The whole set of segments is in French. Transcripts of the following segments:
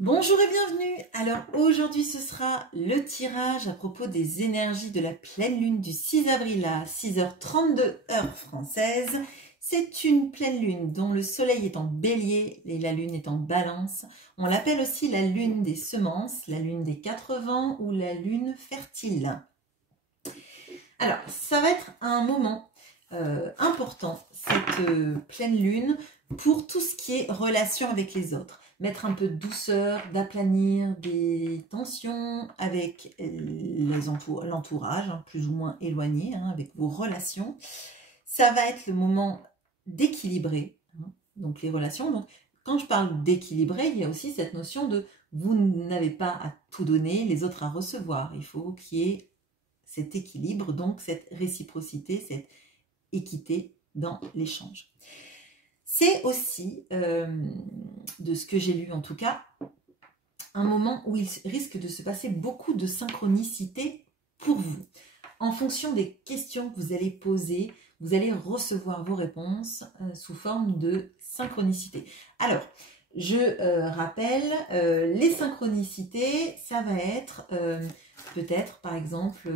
Bonjour et bienvenue. Alors aujourd'hui ce sera le tirage à propos des énergies de la pleine lune du 6 avril à 6h32 heure française. C'est une pleine lune dont le soleil est en bélier et la lune est en balance. On l'appelle aussi la lune des semences, la lune des 4 vents ou la lune fertile. Alors ça va être un moment important, cette pleine lune, pour tout ce qui est relation avec les autres. Mettre un peu de douceur, d'aplanir des tensions avec l'entourage, hein, plus ou moins éloigné, hein, avec vos relations. Ça va être le moment d'équilibrer, hein, donc les relations. Donc, quand je parle d'équilibrer, il y a aussi cette notion de vous n'avez pas à tout donner, les autres à recevoir. Il faut qu'il y ait cet équilibre, donc cette réciprocité, cette équité dans l'échange. C'est aussi, de ce que j'ai lu en tout cas, un moment où il risque de se passer beaucoup de synchronicité pour vous. En fonction des questions que vous allez poser, vous allez recevoir vos réponses sous forme de synchronicité. Alors, je rappelle, les synchronicités, ça va être peut-être par exemple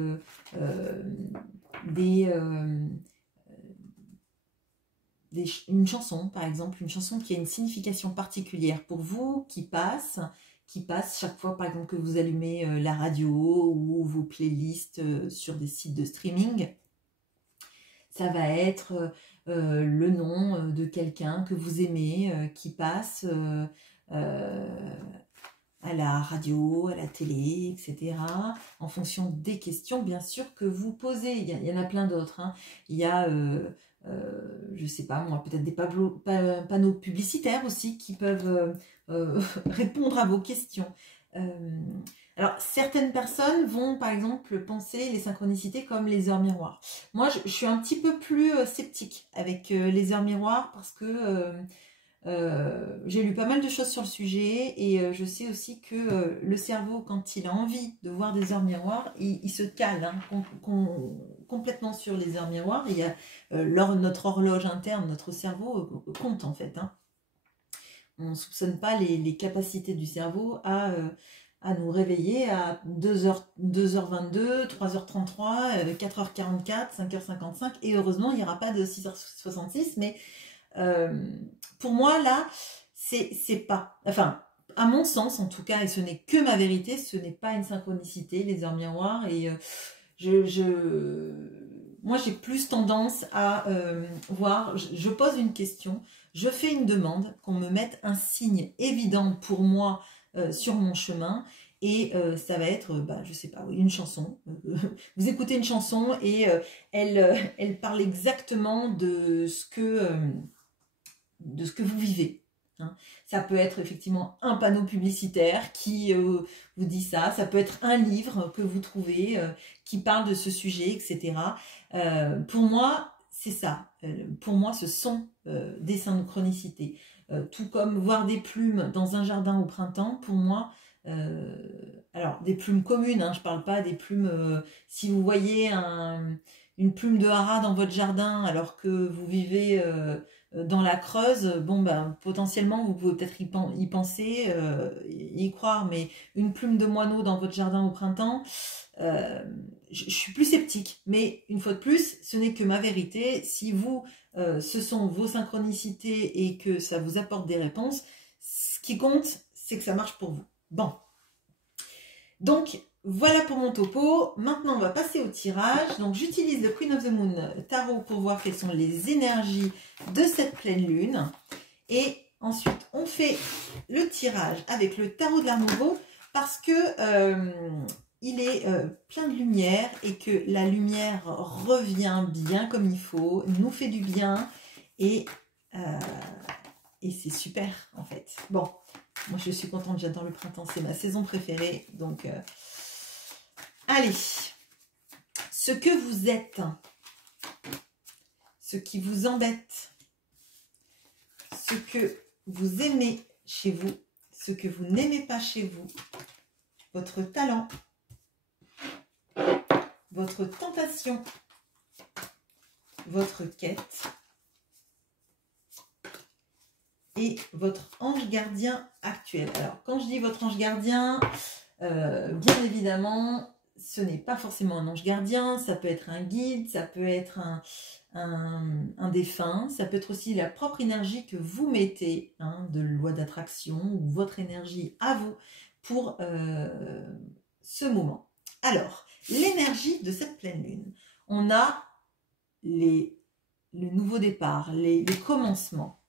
une chanson, par exemple, une chanson qui a une signification particulière pour vous, qui passe chaque fois, par exemple, que vous allumez la radio ou vos playlists sur des sites de streaming. Ça va être le nom de quelqu'un que vous aimez qui passe à la radio, à la télé, etc. En fonction des questions, bien sûr, que vous posez. Il y en a plein d'autres. Hein. Il y a, je sais pas moi, peut-être des panneaux publicitaires aussi qui peuvent répondre à vos questions. Alors, certaines personnes vont, par exemple, penser les synchronicités comme les heures miroirs. Moi, je suis un petit peu plus sceptique avec les heures miroirs parce que j'ai lu pas mal de choses sur le sujet et je sais aussi que le cerveau, quand il a envie de voir des heures miroirs, il se cale hein, complètement sur les heures miroirs. Il y a notre horloge interne, notre cerveau compte en fait. Hein. On ne soupçonne pas les capacités du cerveau à nous réveiller à 2h22, 3h33, 4h44, 5h55 et heureusement il n'y aura pas de 6h66 mais pour moi là c'est pas, enfin à mon sens en tout cas, et ce n'est que ma vérité, ce n'est pas une synchronicité les heures miroirs et moi j'ai plus tendance à voir, je pose une question, je fais une demande, qu'on me mette un signe évident pour moi sur mon chemin et ça va être, je sais pas, une chanson. Vous écoutez une chanson et elle parle exactement de ce que vous vivez. Hein. Ça peut être effectivement un panneau publicitaire qui vous dit ça, ça peut être un livre que vous trouvez qui parle de ce sujet, etc. Pour moi, c'est ça. Pour moi, ce sont des synchronicités. Tout comme voir des plumes dans un jardin au printemps, pour moi, alors des plumes communes, hein, je ne parle pas des plumes, si vous voyez une plume de haras dans votre jardin alors que vous vivez dans la Creuse, bon ben potentiellement vous pouvez peut-être y penser, y croire, mais une plume de moineau dans votre jardin au printemps, je suis plus sceptique. Mais une fois de plus, ce n'est que ma vérité. Si vous, ce sont vos synchronicités et que ça vous apporte des réponses, ce qui compte, c'est que ça marche pour vous. Bon. Donc, voilà pour mon topo. Maintenant, on va passer au tirage. Donc, j'utilise le Queen of the Moon Tarot pour voir quelles sont les énergies de cette pleine lune. Et ensuite, on fait le tirage avec le Tarot de l'Art Nouveau parce que il est plein de lumière et que la lumière revient bien comme il faut, nous fait du bien et c'est super en fait. Bon, moi je suis contente, j'adore le printemps, c'est ma saison préférée. Donc, allez, ce que vous êtes, ce qui vous embête, ce que vous aimez chez vous, ce que vous n'aimez pas chez vous, votre talent, votre tentation, votre quête et votre ange gardien actuel. Alors, quand je dis votre ange gardien, bien évidemment, ce n'est pas forcément un ange gardien, ça peut être un guide, ça peut être un défunt, ça peut être aussi la propre énergie que vous mettez, hein, de loi d'attraction, ou votre énergie à vous pour ce moment. Alors, l'énergie de cette pleine lune, on a le nouveau départ, les commencements,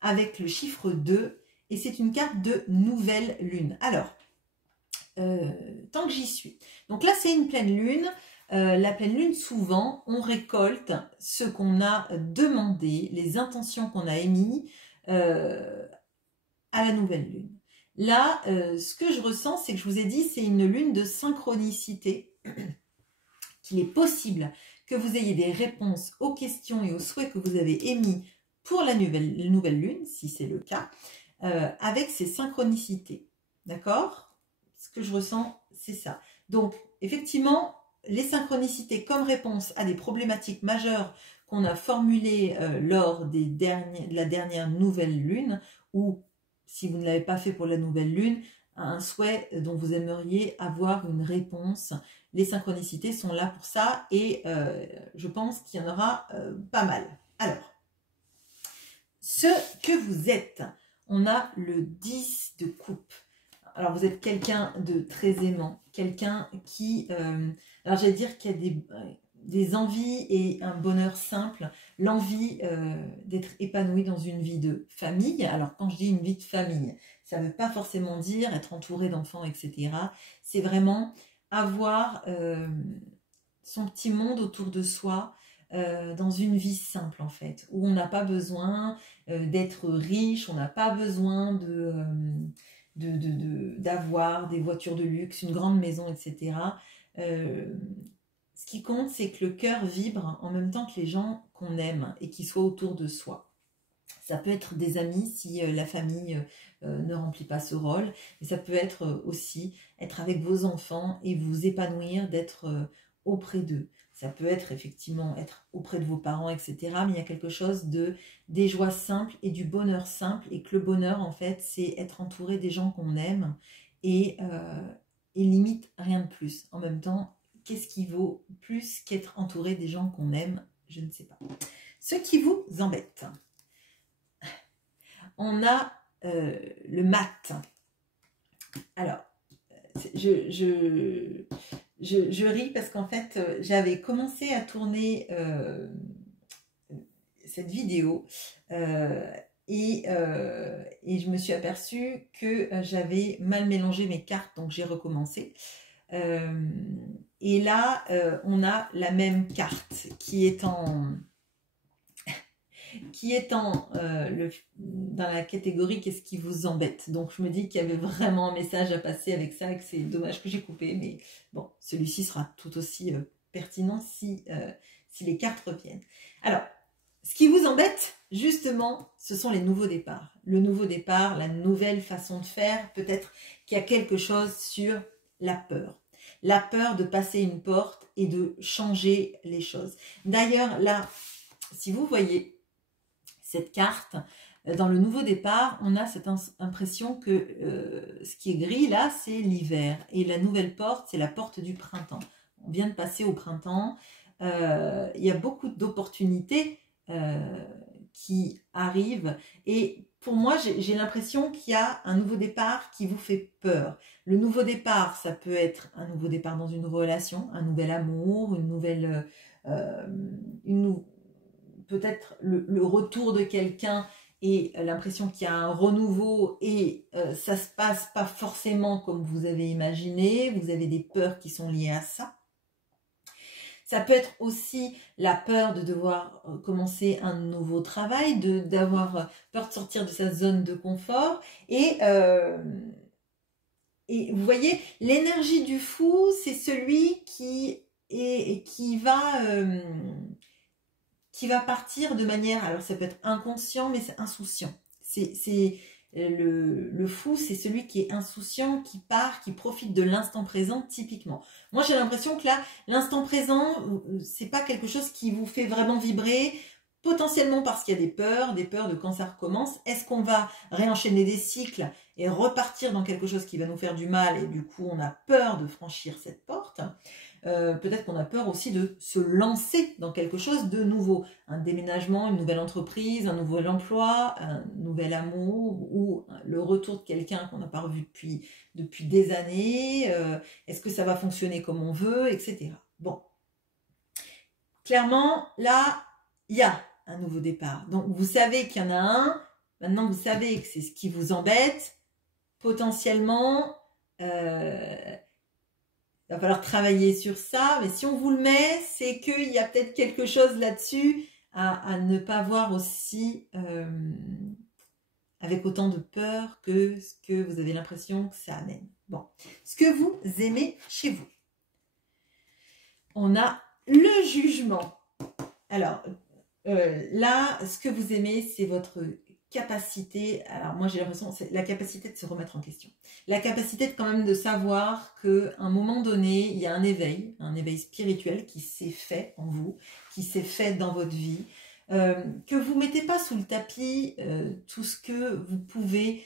avec le chiffre 2, et c'est une carte de nouvelle lune. Alors, tant que j'y suis. Donc là, c'est une pleine lune. La pleine lune, souvent, on récolte ce qu'on a demandé, les intentions qu'on a émises à la nouvelle lune. Là, ce que je ressens, c'est que je vous ai dit, c'est une lune de synchronicité, qu'il est possible que vous ayez des réponses aux questions et aux souhaits que vous avez émis pour la nouvelle lune, si c'est le cas, avec ces synchronicités. D'accord? Ce que je ressens, c'est ça. Donc, effectivement, les synchronicités comme réponse à des problématiques majeures qu'on a formulées lors de la dernière nouvelle lune, ou si vous ne l'avez pas fait pour la nouvelle lune, un souhait dont vous aimeriez avoir une réponse. Les synchronicités sont là pour ça et je pense qu'il y en aura pas mal. Alors, ce que vous êtes, on a le 10 de coupe. Alors, vous êtes quelqu'un de très aimant, quelqu'un qui, alors j'allais dire qu'il y a des envies et un bonheur simple, l'envie d'être épanoui dans une vie de famille. Alors, quand je dis une vie de famille, ça ne veut pas forcément dire être entouré d'enfants, etc. C'est vraiment avoir son petit monde autour de soi, dans une vie simple en fait, où on n'a pas besoin d'être riche, on n'a pas besoin d'avoir des voitures de luxe, une grande maison, etc. Ce qui compte, c'est que le cœur vibre en même temps que les gens qu'on aime et qui soient autour de soi. Ça peut être des amis si la famille ne remplit pas ce rôle, mais ça peut être aussi être avec vos enfants et vous épanouir d'être auprès d'eux. Ça peut être effectivement être auprès de vos parents, etc. Mais il y a quelque chose des joies simples et du bonheur simple, et que le bonheur, en fait, c'est être entouré des gens qu'on aime et limite rien de plus. En même temps, qu'est-ce qui vaut plus qu'être entouré des gens qu'on aime? Je ne sais pas. Ce qui vous embête. On a le mat. Alors, je ris parce qu'en fait, j'avais commencé à tourner cette vidéo et je me suis aperçue que j'avais mal mélangé mes cartes, donc j'ai recommencé. Et là, on a la même carte qui est dans la catégorie qu'est-ce qui vous embête. Donc je me dis qu'il y avait vraiment un message à passer avec ça et que c'est dommage que j'ai coupé, mais bon, celui-ci sera tout aussi pertinent si les cartes reviennent. Alors, ce qui vous embête, justement, ce sont les nouveaux départs. Le nouveau départ, la nouvelle façon de faire, peut-être qu'il y a quelque chose sur la peur. La peur de passer une porte et de changer les choses. D'ailleurs, là, si vous voyez cette carte, dans le nouveau départ, on a cette impression que ce qui est gris là, c'est l'hiver. Et la nouvelle porte, c'est la porte du printemps. On vient de passer au printemps. Il y a beaucoup d'opportunités qui arrivent. Et pour moi, j'ai l'impression qu'il y a un nouveau départ qui vous fait peur. Le nouveau départ, ça peut être un nouveau départ dans une relation, un nouvel amour, une nouvelle... peut-être le retour de quelqu'un et l'impression qu'il y a un renouveau et ça se passe pas forcément comme vous avez imaginé, vous avez des peurs qui sont liées à ça. Ça peut être aussi la peur de devoir commencer un nouveau travail, d'avoir peur de sortir de sa zone de confort. Et vous voyez, l'énergie du fou, c'est celui qui va partir de manière, alors ça peut être inconscient, mais c'est insouciant. Le fou, c'est celui qui est insouciant, qui part, qui profite de l'instant présent, typiquement. Moi, j'ai l'impression que là, l'instant présent, c'est pas quelque chose qui vous fait vraiment vibrer. potentiellement parce qu'il y a des peurs de quand ça recommence. Est-ce qu'on va réenchaîner des cycles et repartir dans quelque chose qui va nous faire du mal et du coup on a peur de franchir cette porte. Peut-être qu'on a peur aussi de se lancer dans quelque chose de nouveau. Un déménagement, une nouvelle entreprise, un nouvel emploi, un nouvel amour ou le retour de quelqu'un qu'on n'a pas revu depuis des années. Est-ce que ça va fonctionner comme on veut, etc. Bon. Clairement, là, il y a un nouveau départ. Donc, vous savez qu'il y en a un. Maintenant, vous savez que c'est ce qui vous embête. Potentiellement, il va falloir travailler sur ça, mais si on vous le met, c'est qu'il y a peut-être quelque chose là-dessus à ne pas voir aussi avec autant de peur que ce que vous avez l'impression que ça amène. Bon, ce que vous aimez chez vous. On a le jugement. Alors, là, ce que vous aimez, c'est votre capacité, alors moi j'ai l'impression, c'est la capacité de se remettre en question. La capacité de quand même de savoir qu'à un moment donné, il y a un éveil spirituel qui s'est fait en vous, qui s'est fait dans votre vie, que vous ne mettez pas sous le tapis tout ce que vous pouvez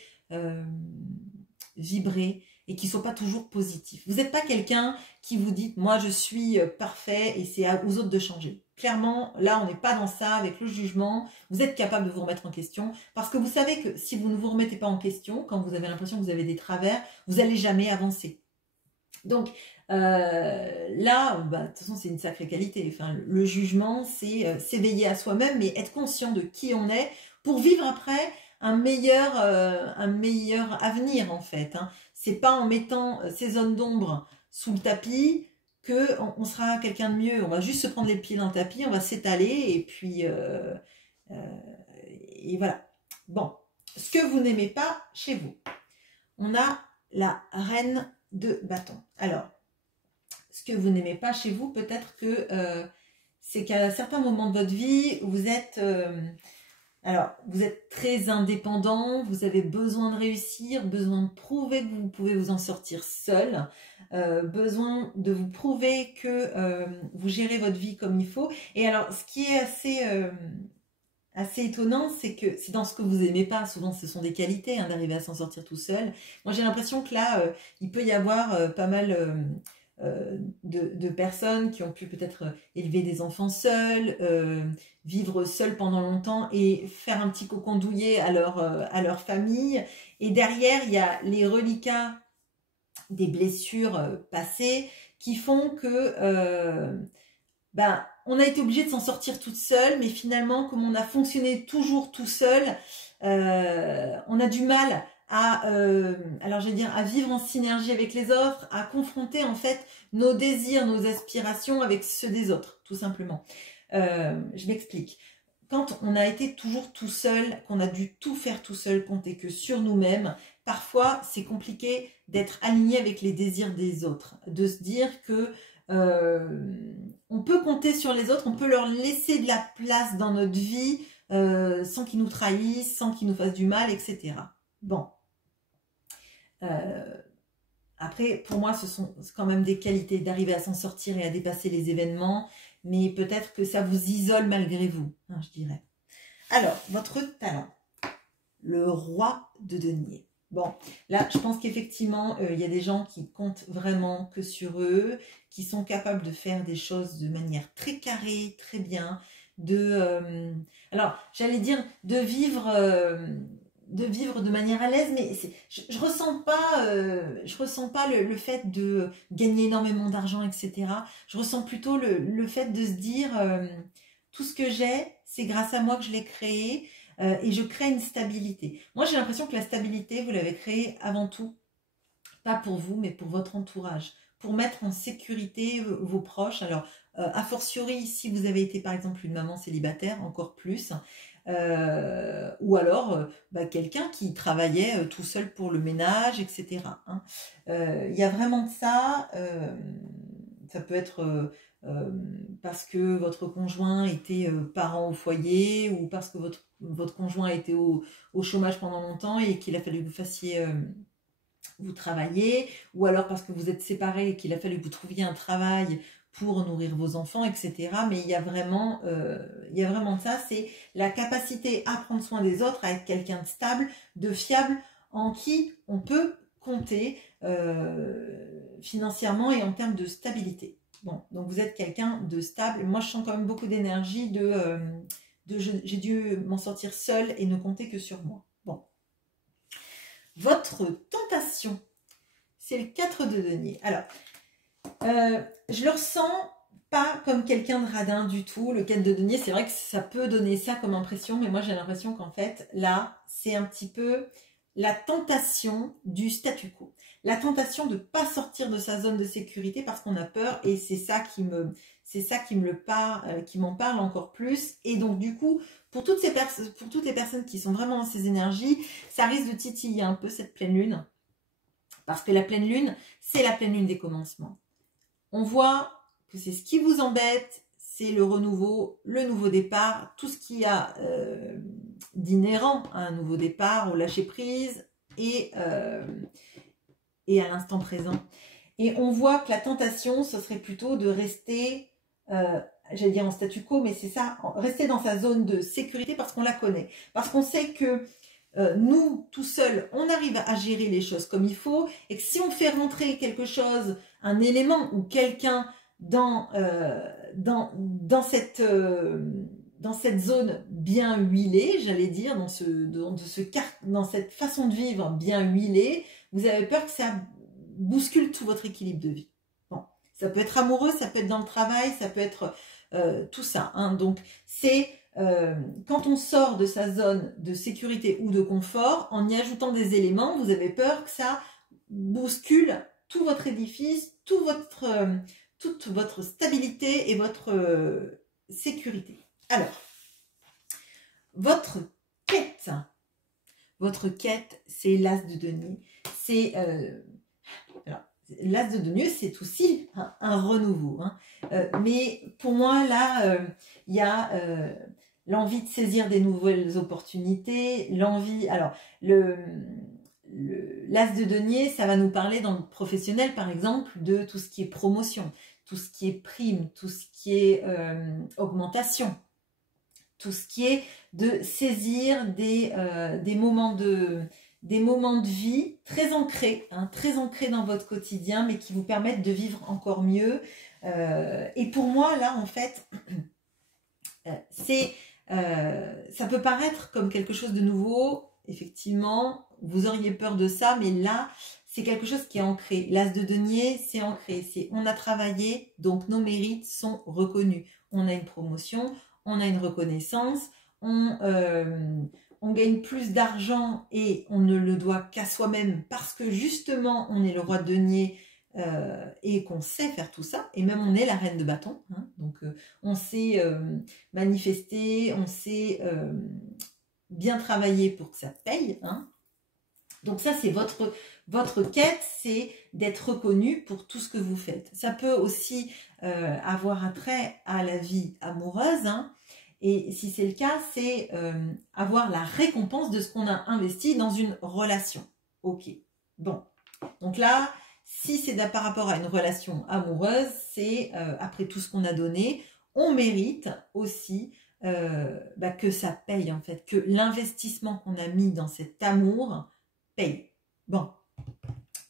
vibrer et qui ne soit pas toujours positif. Vous n'êtes pas quelqu'un qui vous dit « moi je suis parfait et c'est aux autres de changer ». Clairement, là, on n'est pas dans ça avec le jugement. Vous êtes capable de vous remettre en question parce que vous savez que si vous ne vous remettez pas en question, quand vous avez l'impression que vous avez des travers, vous n'allez jamais avancer. Donc là, de toute façon, c'est une sacrée qualité. Enfin, le jugement, c'est s'éveiller à soi-même, mais être conscient de qui on est pour vivre après un meilleur avenir, en fait. Hein. C'est pas en mettant ces zones d'ombre sous le tapis qu'on sera quelqu'un de mieux. On va juste se prendre les pieds dans le tapis, on va s'étaler et puis et voilà. Bon, ce que vous n'aimez pas chez vous. On a la reine de bâton. Alors, ce que vous n'aimez pas chez vous, peut-être que c'est qu'à certains moments de votre vie, vous êtes très indépendant, vous avez besoin de réussir, besoin de prouver que vous pouvez vous en sortir seul, besoin de vous prouver que vous gérez votre vie comme il faut. Et alors, ce qui est assez étonnant, c'est que c'est dans ce que vous aimez pas. Souvent, ce sont des qualités hein, d'arriver à s'en sortir tout seul. Moi, j'ai l'impression que là, il peut y avoir pas mal de personnes qui ont pu peut-être élever des enfants seuls, vivre seuls pendant longtemps et faire un petit cocon douillet à leur famille. Et derrière, il y a les reliquats des blessures passées qui font que on a été obligé de s'en sortir toute seule, mais finalement, comme on a fonctionné toujours tout seul, on a du mal à vivre en synergie avec les autres, à confronter en fait nos désirs, nos aspirations avec ceux des autres, tout simplement. Je m'explique. Quand on a été toujours tout seul, qu'on a dû tout faire tout seul, compter que sur nous-mêmes, parfois c'est compliqué d'être aligné avec les désirs des autres, de se dire que on peut compter sur les autres, on peut leur laisser de la place dans notre vie sans qu'ils nous trahissent, sans qu'ils nous fassent du mal, etc. Bon. Après, pour moi, c'est quand même des qualités d'arriver à s'en sortir et à dépasser les événements, mais peut-être que ça vous isole malgré vous, hein, je dirais. Alors, votre talent, le roi de denier. Bon, là, je pense qu'effectivement, il y a des gens qui comptent vraiment que sur eux, qui sont capables de faire des choses de manière très carrée, très bien, alors, j'allais dire de vivre de manière à l'aise, mais je ressens pas le fait de gagner énormément d'argent, etc. Je ressens plutôt le fait de se dire tout ce que j'ai, c'est grâce à moi que je l'ai créé. Et je crée une stabilité. Moi, j'ai l'impression que la stabilité, vous l'avez créée avant tout, pas pour vous, mais pour votre entourage, pour mettre en sécurité vos proches. Alors, a fortiori, si vous avez été par exemple une maman célibataire, encore plus, ou alors quelqu'un qui travaillait tout seul pour le ménage, etc. Hein. Y a vraiment de ça. Ça peut être parce que votre conjoint était parent au foyer ou parce que votre conjoint était au chômage pendant longtemps et qu'il a fallu que vous fassiez vous travailler, ou alors parce que vous êtes séparés et qu'il a fallu que vous trouviez un travail pour nourrir vos enfants, etc. Mais il y a vraiment de ça, c'est la capacité à prendre soin des autres, à être quelqu'un de stable, de fiable, en qui on peut compter financièrement et en termes de stabilité. Bon, donc vous êtes quelqu'un de stable. Moi, je sens quand même beaucoup d'énergie j'ai dû m'en sortir seule et ne compter que sur moi. Bon. Votre tentation, c'est le 4 de denier. Alors, je le ressens pas comme quelqu'un de radin du tout. Le 4 de denier, c'est vrai que ça peut donner ça comme impression, mais moi j'ai l'impression qu'en fait, là, c'est un petit peu la tentation du statu quo. La tentation de ne pas sortir de sa zone de sécurité parce qu'on a peur, et c'est ça qui m'en parle encore plus. Et donc du coup, pour toutes les personnes qui sont vraiment dans ces énergies, ça risque de titiller un peu cette pleine lune. Parce que la pleine lune, c'est la pleine lune des commencements. On voit que c'est ce qui vous embête, c'est le renouveau, le nouveau départ, tout ce qu'il y a d'inhérent à un nouveau départ, au lâcher prise et à l'instant présent. Et on voit que la tentation, ce serait plutôt de rester, j'allais dire en statu quo, mais c'est ça, rester dans sa zone de sécurité parce qu'on la connaît. Parce qu'on sait que nous, tout seuls, on arrive à gérer les choses comme il faut, et que si on fait rentrer quelque chose, un élément ou quelqu'un dans cette zone bien huilée, j'allais dire, dans cette façon de vivre bien huilée, vous avez peur que ça bouscule tout votre équilibre de vie. Bon, ça peut être amoureux, ça peut être dans le travail, ça peut être tout ça. Hein. Donc, c'est quand on sort de sa zone de sécurité ou de confort, en y ajoutant des éléments, vous avez peur que ça bouscule tout votre édifice, toute votre stabilité et votre sécurité. Alors, votre quête, c'est l'as de denier. C'est l'as de denier, c'est aussi un renouveau. Hein. Mais pour moi, là, il y a l'envie de saisir des nouvelles opportunités, l'envie... Alors, l'as de denier, ça va nous parler dans le professionnel, par exemple, de tout ce qui est promotion, tout ce qui est prime, tout ce qui est augmentation, tout ce qui est de saisir des moments de vie très ancrés dans votre quotidien, mais qui vous permettent de vivre encore mieux. Et pour moi, là, en fait, ça peut paraître comme quelque chose de nouveau. Effectivement, vous auriez peur de ça, mais là, c'est quelque chose qui est ancré. L'as de denier, c'est ancré. On a travaillé, donc nos mérites sont reconnus. On a une promotion, on a une reconnaissance, on gagne plus d'argent et on ne le doit qu'à soi-même parce que justement, on est le roi de denier et qu'on sait faire tout ça. Et même on est la reine de bâton. Hein, donc, on sait manifester, on sait bien travailler pour que ça paye. Hein. Donc ça, c'est votre quête, c'est d'être reconnu pour tout ce que vous faites. Ça peut aussi avoir un trait à la vie amoureuse. Hein, et si c'est le cas, c'est avoir la récompense de ce qu'on a investi dans une relation. Ok. Bon. Donc là, si c'est par rapport à une relation amoureuse, c'est après tout ce qu'on a donné, on mérite aussi que ça paye en fait, que l'investissement qu'on a mis dans cet amour paye. Bon.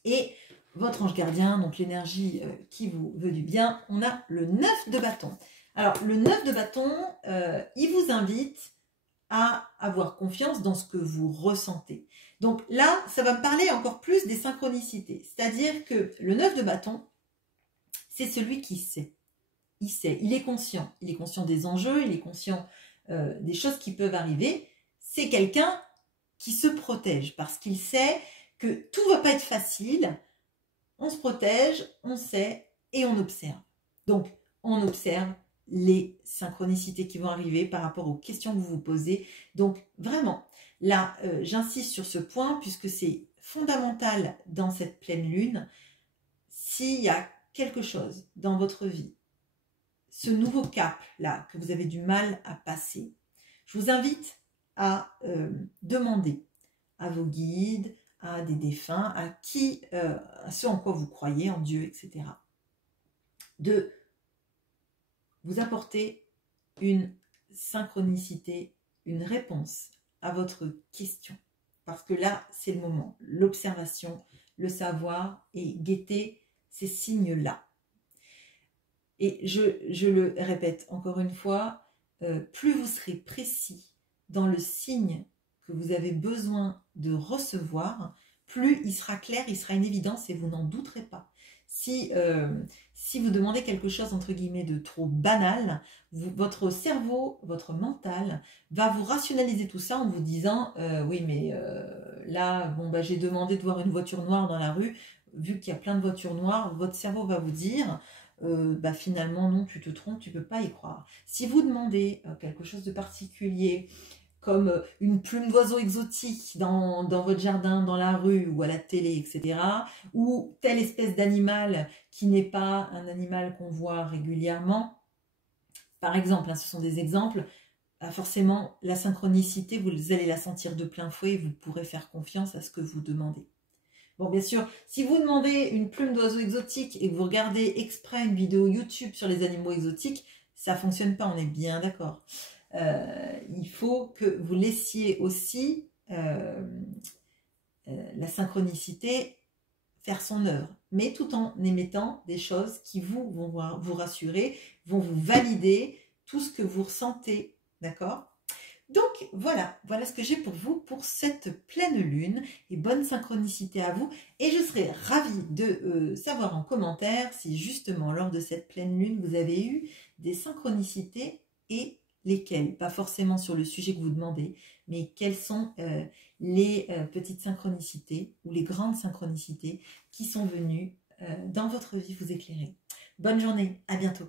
Et votre ange gardien, donc l'énergie qui vous veut du bien, on a le 9 de bâton. Alors, le 9 de bâton, il vous invite à avoir confiance dans ce que vous ressentez. Donc là, ça va me parler encore plus des synchronicités. C'est-à-dire que le 9 de bâton, c'est celui qui sait. Il sait, il est conscient. Il est conscient des enjeux, il est conscient des choses qui peuvent arriver. C'est quelqu'un qui se protège parce qu'il sait que tout ne va pas être facile. On se protège, on sait et on observe. Donc, on observe les synchronicités qui vont arriver par rapport aux questions que vous vous posez. Donc, vraiment, là, j'insiste sur ce point puisque c'est fondamental dans cette pleine lune. S'il y a quelque chose dans votre vie, ce nouveau cap-là que vous avez du mal à passer, je vous invite à demander à vos guides, à des défunts, à ceux en quoi vous croyez, en Dieu, etc., de vous apporter une synchronicité, une réponse à votre question. Parce que là, c'est le moment. L'observation, le savoir et guetter ces signes-là. Et je le répète encore une fois, plus vous serez précis dans le signe que vous avez besoin de recevoir, plus il sera clair, il sera une évidence et vous n'en douterez pas. Si vous demandez quelque chose entre guillemets de trop banal, votre cerveau, votre mental va vous rationaliser tout ça en vous disant oui mais là bon bah j'ai demandé de voir une voiture noire dans la rue, vu qu'il y a plein de voitures noires, votre cerveau va vous dire bah finalement non, tu te trompes, tu peux pas y croire. Si vous demandez quelque chose de particulier, comme une plume d'oiseau exotique dans votre jardin, dans la rue ou à la télé, etc., ou telle espèce d'animal qui n'est pas un animal qu'on voit régulièrement, par exemple, hein, ce sont des exemples, forcément la synchronicité, vous allez la sentir de plein fouet et vous pourrez faire confiance à ce que vous demandez. Bon, bien sûr, si vous demandez une plume d'oiseau exotique et que vous regardez exprès une vidéo YouTube sur les animaux exotiques, ça ne fonctionne pas, on est bien d'accord. Il faut que vous laissiez aussi la synchronicité faire son œuvre, mais tout en émettant des choses qui vont vous rassurer, vont vous valider tout ce que vous ressentez, d'accord ? Donc voilà ce que j'ai pour vous pour cette pleine lune et bonne synchronicité à vous. Et je serais ravie de savoir en commentaire si justement lors de cette pleine lune vous avez eu des synchronicités et lesquelles. Pas forcément sur le sujet que vous demandez, mais quelles sont les petites synchronicités ou les grandes synchronicités qui sont venues dans votre vie vous éclairer. Bonne journée, à bientôt.